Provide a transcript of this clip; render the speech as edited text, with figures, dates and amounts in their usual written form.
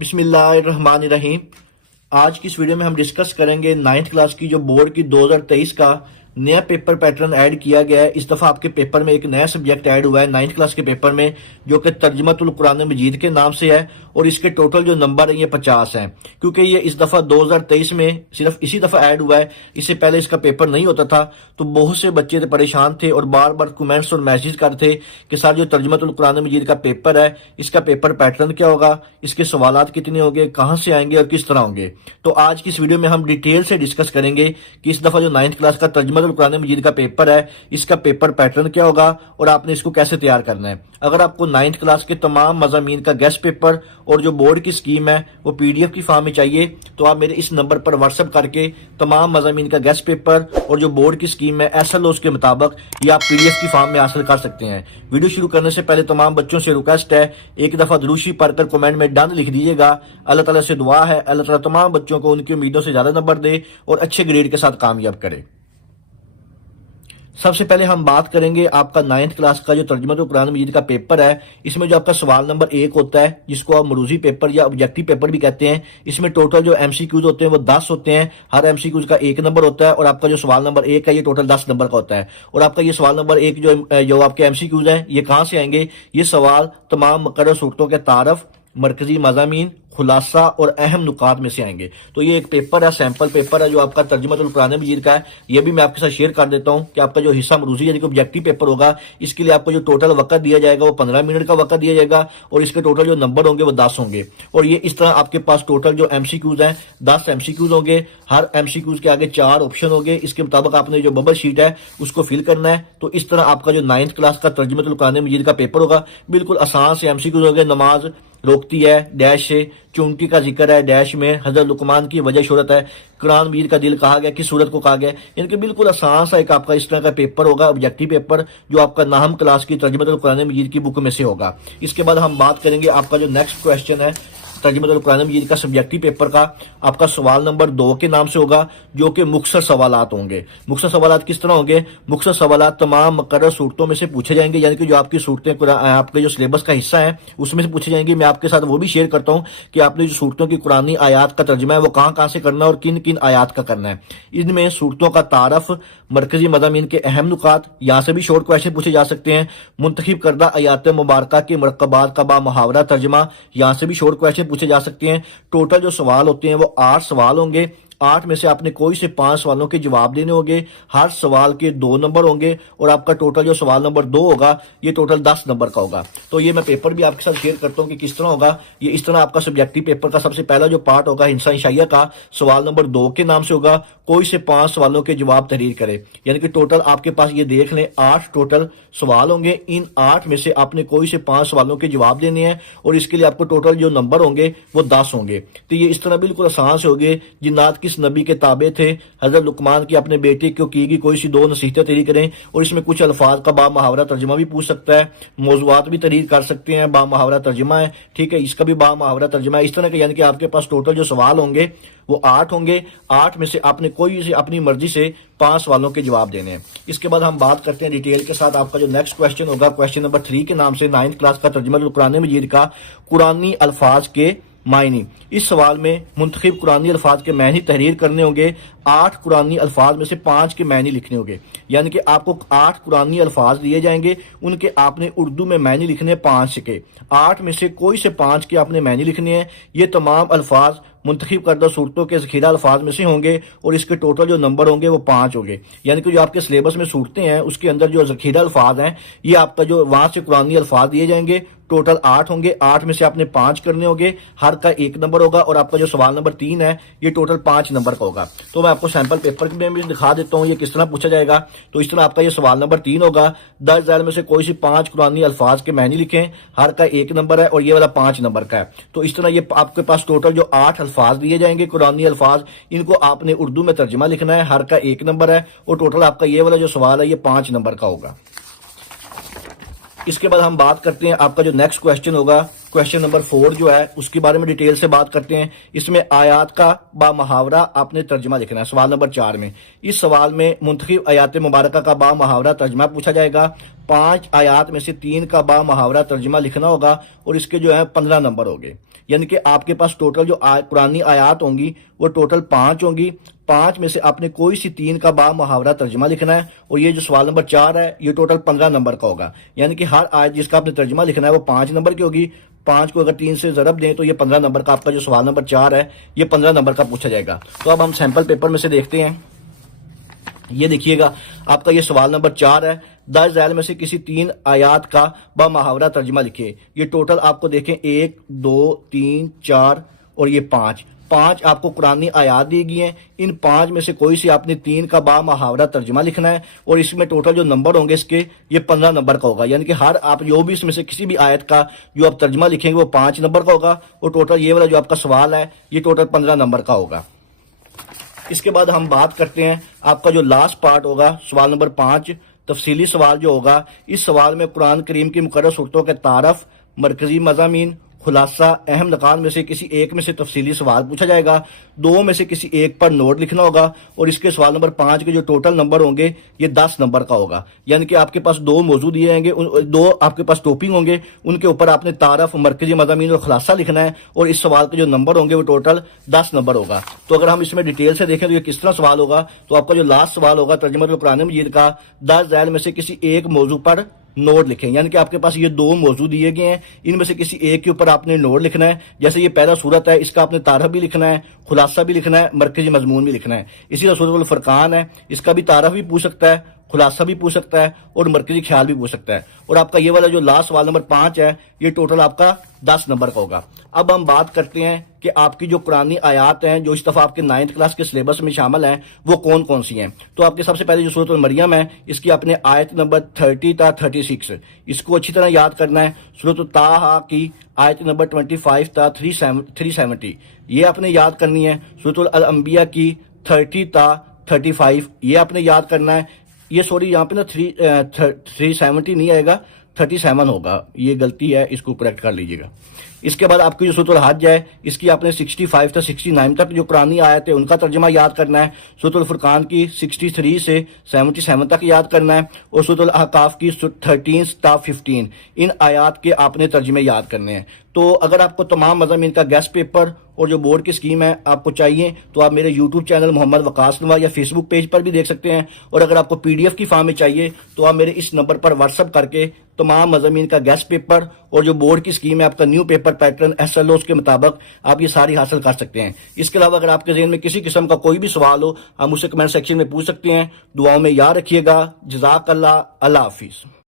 بسم اللہ الرحمن الرحیم۔ آج کی اس ویڈیو میں ہم ڈسکس کریں گے 9th کلاس کی جو بورڈ کی 2023 کا نیا پیپر پیٹرن ایڈ کیا گیا ہے۔ اس دفعہ آپ کے پیپر میں ایک نیا سبجیکٹ ایڈ ہوا ہے 9th کلاس کے پیپر میں، جو کہ ترجمۃ القرآن مجید کے نام سے ہے، اور اس کے ٹوٹل جو نمبر ہیں یہ 50 ہیں۔ کیونکہ یہ اس دفعہ 2023 میں صرف اسی دفعہ ایڈ ہوا ہے، اس سے پہلے اس کا پیپر نہیں ہوتا تھا، تو بہت سے بچے پریشان تھے اور بار بار کمنٹس اور میسیج کرتے تھے کہ سر جو ترجمۃ القرآن مجید کا پیپر ہے، اس کا پیپر پیٹرن کیا ہوگا، اس کے سوالات کتنے ہوں گے، کہاں سے آئیں گے اور کس طرح ہوں گے۔ تو آج کی اس ویڈیو میں ہم ڈیٹیل سے ڈسکس کریں گے کہ اس دفعہ جو 9th کلاس کا ترجمۃ القرآن مجید کا پیپر ہے، اس کا پیپر پیٹرن کیا ہوگا اور آپ نے اس کو کیسے تیار کرنا ہے۔ اگر آپ کو 9th کلاس کے تمام مضامین کا گیسٹ پیپر اور جو بورڈ کی اسکیم ہے وہ PDF کی فارم میں چاہیے، تو آپ میرے اس نمبر پر واٹس ایپ کر کے تمام مضامین کا گیسٹ پیپر اور جو بورڈ کی اسکیم ہے SLOs کے مطابق یہ آپ PDF کی فارم میں حاصل کر سکتے ہیں۔ ویڈیو شروع کرنے سے پہلے تمام بچوں سے ریکویسٹ ہے، ایک دفعہ دروشی پڑھ کر کمنٹ میں ڈن لکھ دیجیے گا۔ اللہ تعالیٰ سے دعا ہے اللہ تعالیٰ تمام بچوں کو ان کی امیدوں سے زیادہ نمبر دے اور اچھے گریڈ کے ساتھ کامیاب کرے۔ سب سے پہلے ہم بات کریں گے آپ کا 9th کلاس کا جو ترجمۃ القرآن مجید کا پیپر ہے، اس میں جو آپ کا سوال نمبر 1 ہوتا ہے، جس کو آپ مروزی پیپر یا آبجیکٹیو پیپر بھی کہتے ہیں۔ اس میں ٹوٹل جو MCQs ہوتے ہیں وہ 10 ہوتے ہیں، ہر MCQs کا 1 نمبر ہوتا ہے، اور آپ کا جو سوال نمبر 1 ہے یہ ٹوٹل 10 نمبر کا ہوتا ہے۔ اور آپ کا یہ سوال نمبر 1 جو آپ کے MCQs ہیں یہ کہاں سے آئیں گے؟ یہ سوال تمام مقرر صورتوں کے تعارف، مرکزی مضامین، خلاصہ اور اہم نکات میں سے آئیں گے۔ تو یہ ایک پیپر ہے، سیمپل پیپر ہے جو آپ کا ترجمۃ القرآن مجید کا ہے۔ یہ بھی میں آپ کے ساتھ شیئر کر دیتا ہوں کہ آپ کا جو حصہ مروزی یعنی کہ آبجیکٹیو پیپر ہوگا، اس کے لیے آپ کو جو ٹوٹل وقت دیا جائے گا وہ 15 منٹ کا وقت دیا جائے گا، اور اس کے ٹوٹل جو نمبر ہوں گے وہ 10 ہوں گے۔ اور یہ اس طرح آپ کے پاس ٹوٹل جو MCQs ہیں 10 MCQs ہوں گے، ہر MCQs کے آگے 4 آپشن ہوں گے، اس کے مطابق آپ نے جو ببل شیٹ ہے اس کو فل کرنا ہے۔ تو اس طرح آپ کا جو 9th کلاس کا ترجمۃ القرآن مجید کا پیپر ہوگا، بالکل آسان سے MCQs ہوں گے۔ نماز روکتی ہے ڈیش سے، چونٹی کا ذکر ہے ڈیش میں، حضرت لقمان کی وجہ شہرت ہے، قرآن مجید کا دل کہا گیا، کس صورت کو کہا گیا، یعنی کہ بالکل آسان سا ایک آپ کا اس طرح کا پیپر ہوگا، آبجیکٹیو پیپر، جو آپ کا 9th کلاس کی ترجمۃ القرآن مجید کی بک میں سے ہوگا۔ اس کے بعد ہم بات کریں گے آپ کا جو نیکسٹ کویسچن ہے ترجمۃ القرآن مجید کا سبجیکٹیو پیپر کا، آپ کا سوال نمبر 2 کے نام سے ہوگا، جو کہ مختصر سوالات ہوں گے۔ مختصر سوالات کس طرح ہوں گے؟ مختصر سوالات تمام مقرر صورتوں میں سے پوچھے جائیں گے، یعنی کہ جو آپ کی صورتیں آپ کے جو سلیبس کا حصہ ہے اس میں سے پوچھے جائیں گے۔ میں آپ کے ساتھ وہ بھی شیئر کرتا ہوں کہ آپ نے جو صورتوں کی قرآنی آیات کا ترجمہ ہے وہ کہاں کہاں سے کرنا ہے اور کن کن آیات کا کرنا ہے۔ ان میں صورتوں کا تعارف، مرکزی مضامین کے اہم نکات، یہاں سے بھی شارٹ کویشچن پوچھے جا سکتے ہیں۔ منتخب کردہ آیات مبارکہ کے مرکبات کا با محاورہ ترجمہ، یہاں سے بھی شارٹ کویشچن پوچھے جا سکتے ہیں۔ ٹوٹل جو سوال ہوتے ہیں وہ 8 سوال ہوں گے، 8 میں سے آپ نے کوئی سے 5 سوالوں کے جواب دینے ہوں گے، ہر سوال کے 2 نمبر ہوں گے، اور آپ کا ٹوٹل جو سوال نمبر 2 ہوگا یہ ٹوٹل 10 نمبر کا ہوگا۔ تو یہ میں پیپر بھی آپ کے ساتھ شیئر کرتا ہوں کہ کس طرح ہوگا۔ یہ اس طرح آپ کا سبجیکٹیو پیپر کا سب سے پہلا جو پارٹ ہوگا ہندسہ انشائیہ کا، سوال نمبر 2 کے نام سے ہوگا، کوئی سے 5 سوالوں کے جواب تحریر کرے، یعنی کہ ٹوٹل آپ کے پاس یہ دیکھ لیں 8 ٹوٹل سوال ہوں گے۔ ان 8 میں سے آپ نے کوئی سے 5 سوالوں کے جواب دینے ہیں، اور اس کے لیے آپ کو ٹوٹل جو نمبر ہوں گے وہ 10 ہوں گے۔ تو یہ اس طرح بالکل آسان سے ہوگے۔ جنات کس نبی کے تابع تھے؟ حضرت لقمان کی اپنے بیٹے کو کی گئی کوئی سی 2 نصیحتیں تحریر کریں، اور اس میں کچھ الفاظ کا با محاورہ ترجمہ بھی پوچھ سکتا ہے، موضوعات بھی تحریر کر سکتے ہیں، با محاورہ ترجمہ ہے، ٹھیک ہے، اس کا بھی با محاورہ ترجمہ ہے۔ اس طرح کے یعنی کہ آپ کے پاس ٹوٹل جو سوال ہوں گے وہ 8 ہوں گے، 8 میں سے آپ نے کوئی سے اپنی مرضی سے 5 سوالوں کے جواب دینے ہیں۔ اس کے بعد ہم بات کرتے ہیں ڈیٹیل کے ساتھ آپ کا جو نیکسٹ کویسچن ہوگا، کویسچن نمبر 3 کے نام سے 9th کلاس کا ترجمہ القرآن مجید کا قرآنی الفاظ کے معنی۔ اس سوال میں منتخب قرآنی الفاظ کے معنی تحریر کرنے ہوں گے، 8 قرآنی الفاظ میں سے 5 کے معنی لکھنے ہوں گے، یعنی کہ آپ کو 8 قرآنی الفاظ دیے جائیں گے، ان کے آپ نے اردو میں معنی لکھنے 5 کے، 8 میں سے کوئی سے 5 کے آپ نے معنی لکھنے ہیں۔ یہ تمام الفاظ منتخب کردہ صورتوں کے ذخیرہ الفاظ میں سے ہوں گے، اور اس کے ٹوٹل جو نمبر ہوں گے وہ 5 ہوں گے، یعنی کہ جو آپ کے سلیبس میں صورتیں ہیں اس کے اندر جو ذخیرہ الفاظ ہیں یہ آپ کا جو وہاں سے قرآنی الفاظ دیے جائیں گے، ٹوٹل 8 ہوں گے، 8 میں سے آپ نے 5 کرنے ہوں گے، ہر کا 1 نمبر ہوگا، اور آپ کا جو سوال نمبر 3 ہے یہ ٹوٹل 5 نمبر کا ہوگا۔ تو میں آپ کو سیمپل پیپر میں بھی دکھا دیتا ہوں یہ کس طرح پوچھا جائے گا۔ تو اس طرح آپ کا یہ سوال نمبر 3 ہوگا، 10 ذیل میں سے کوئی سی 5 قرآنی الفاظ کے معنی لکھیں، ہر کا 1 نمبر ہے، اور یہ والا 5 نمبر کا ہے۔ تو اس طرح یہ آپ کے پاس ٹوٹل جو 8 الفاظ دیے جائیں گے قرآنی الفاظ، ان کو آپ نے اردو میں ترجمہ لکھنا ہے، ہر کا 1 نمبر ہے، اور ٹوٹل آپ کا یہ والا جو سوال ہے یہ 5 نمبر کا ہوگا۔ اس کے بعد ہم بات کرتے ہیں آپ کا جو نیکسٹ کویسچن ہوگا، کویسچن نمبر 4 جو ہے اس کے بارے میں ڈیٹیل سے بات کرتے ہیں۔ اس میں آیات کا با محاورہ آپ نے ترجمہ لکھنا ہے، سوال نمبر 4 میں۔ اس سوال میں منتخب آیات مبارکہ کا با محاورہ ترجمہ پوچھا جائے گا، 5 آیات میں سے 3 کا با محاورہ ترجمہ لکھنا ہوگا، اور اس کے جو ہے 15 نمبر ہوگے۔ یعنی کہ آپ کے پاس ٹوٹل جو قرآنی آیات ہوں گی وہ ٹوٹل 5 ہوں گی. 5 میں سے آپ نے کوئی سی 3 کا با محاورہ ترجمہ لکھنا ہے, اور یہ جو سوال نمبر 4 ہے یہ ٹوٹل 15 نمبر کا ہوگا. یعنی کہ ہر آیت جس کا آپ نے ترجمہ لکھنا ہے وہ 5 نمبر کی ہوگی. 5 کو اگر 3 سے ضرب دیں تو یہ 15 نمبر کا آپ کا جو سوال نمبر 4 ہے یہ 15 نمبر کا پوچھا جائے گا. تو اب ہم سیمپل پیپر میں سے دیکھتے ہیں. یہ دیکھیے گا آپ کا یہ سوال نمبر 4 ہے. درج ذیل میں سے کسی 3 آیات کا با محاورہ ترجمہ لکھے. یہ ٹوٹل آپ کو دیکھیں 1 2 3 4 اور یہ 5 آپ کو قرآنی آیات دی گئی ہیں. ان 5 میں سے کوئی سی آپ نے 3 کا با محاورہ ترجمہ لکھنا ہے, اور اس میں ٹوٹل جو نمبر ہوں گے اس کے یہ 15 نمبر کا ہوگا. یعنی کہ ہر آپ جو بھی اس میں سے کسی بھی آیت کا جو آپ ترجمہ لکھیں گے وہ 5 نمبر کا ہوگا, اور ٹوٹل یہ والا جو آپ کا سوال ہے یہ ٹوٹل 15 نمبر کا ہوگا. اس کے بعد ہم بات کرتے ہیں آپ کا جو لاسٹ پارٹ ہوگا سوال نمبر 5 تفصیلی سوال جو ہوگا. اس سوال میں قرآن کریم کی مقرر صورتوں کے تعارف, مرکزی مضامین, خلاصہ, اہم نکات میں سے کسی ایک میں سے تفصیلی سوال پوچھا جائے گا. 2 میں سے کسی ایک پر نوٹ لکھنا ہوگا, اور اس کے سوال نمبر 5 کے جو ٹوٹل نمبر ہوں گے یہ 10 نمبر کا ہوگا. یعنی کہ آپ کے پاس 2 موضوع دیے جائیں گے, 2 آپ کے پاس ٹاپک ہوں گے, ان کے اوپر آپ نے تعارف, مرکزی مضامین اور خلاصہ لکھنا ہے, اور اس سوال کے جو نمبر ہوں گے وہ ٹوٹل 10 نمبر ہوگا. تو اگر ہم اس میں ڈیٹیل سے دیکھیں تو یہ کس طرح سوال ہوگا, تو آپ کا جو لاسٹ سوال ہوگا ترجمہ القرآن مجید کا, درج ذیل میں سے کسی ایک موضوع پر نوٹ لکھیں. یعنی کہ آپ کے پاس یہ 2 موضوع دیے گئے ہیں, ان میں سے کسی ایک کے اوپر آپ نے نوٹ لکھنا ہے. جیسے یہ پہلا صورت ہے, اس کا آپ نے تعارف بھی لکھنا ہے, خلاصہ بھی لکھنا ہے, مرکزی مضمون بھی لکھنا ہے. اسی طرح سورۃ الفرقان ہے, اس کا بھی تعارف بھی پوچھ سکتا ہے, خلاصہ بھی پوچھ سکتا ہے, اور مرکزی خیال بھی پوچھ سکتا ہے. اور آپ کا یہ والا جو لاسٹ سوال نمبر 5 ہے یہ ٹوٹل آپ کا 10 نمبر کا ہوگا. اب ہم بات کرتے ہیں کہ آپ کی جو قرآنی آیات ہیں جو اس دفعہ آپ کے 9th کلاس کے سلیبس میں شامل ہیں وہ کون کون سی ہیں. تو آپ کے سب سے پہلے جو سورۃ المریم ہے اس کی آپ نے آیت نمبر 30 تا 36 اس کو اچھی طرح یاد کرنا ہے. سورۃ الطٰہٰ کی آیت نمبر 25 تا 370 یہ آپ نے یاد کرنی ہے. سورۃ الانبیاء کی 30 تا 35 یہ آپ نے یاد کرنا ہے. یہ سوری یہاں پہ نا 370 نہیں آئے گا, 37 ہوگا, یہ غلطی ہے, اس کو کریکٹ کر لیجیے گا. اس کے بعد آپ کی جو سورۃ الحج ہے اس کی آپ نے 65 تا 69 تک جو قرآنی آیت ہے ان کا ترجمہ یاد کرنا ہے. سورۃ الفرقان کی 63 سے 77 تک یاد کرنا ہے, اور سورۃ الاحقاف کی 13 تا 15 ان آیات کے آپ نے ترجمے یاد کرنے ہیں. تو اگر آپ کو تمام مضامین کا گیسٹ پیپر اور جو بورڈ کی اسکیم ہے آپ کو چاہیے تو آپ میرے یوٹیوب چینل محمد وقاص نواز یا فیس بک پیج پر بھی دیکھ سکتے ہیں. اور اگر آپ کو PDF کی فارم میں چاہیے تو آپ میرے اس نمبر پر واٹس ایپ کر کے تمام مضامین کا گیسٹ پیپر اور جو بورڈ کی اسکیم ہے آپ کا نیو پیپر پیٹرن SLOs کے مطابق آپ یہ ساری حاصل کر سکتے ہیں. اس کے علاوہ اگر آپ کے ذہن میں کسی قسم کا کوئی بھی سوال ہو آپ مجھ سے کمنٹ سیکشن میں پوچھ سکتے ہیں. دعاؤں میں یاد رکھیے گا. جزاک اللہ. اللہ حافظ.